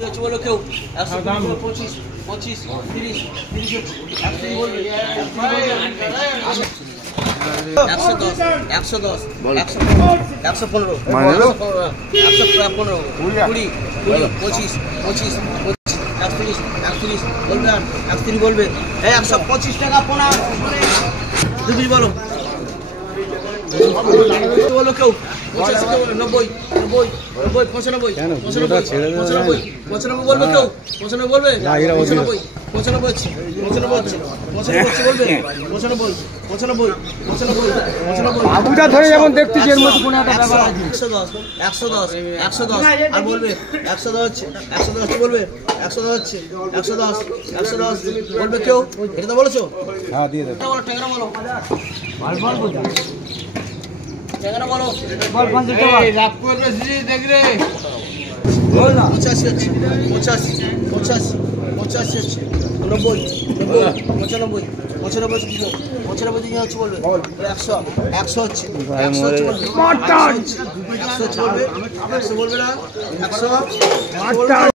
বলো কেউ 125 25 30 30 বলবে 110 110 115 115 20 25 25 130 বলবে 130 বলবে 125 টাকা পোনা তুমি বলো বলো কেউ 90 90 95 95 বলবে কেউ 95 বলবে 95 বলবে 95 আবুটা ধরে যেমন দেখতেছি এর মধ্যে কোনো একটা ব্যাপার আছে 110 আর বলবে 110 হচ্ছে 110 বলবে 110 হচ্ছে 110 বলবে কেউ এটা তো বলেছো হ্যাঁ দিয়ে দে বলো টাকা বলো বল বুঝা টাকা বলো বল 50 টাকা এই রাত করবে জি দেখ রে বল না 85 হচ্ছে 85 হচ্ছে 90 95 হচ্ছে বলবে 100 হচ্ছে 100 হচ্ছে বলবে 100 বলবে না 100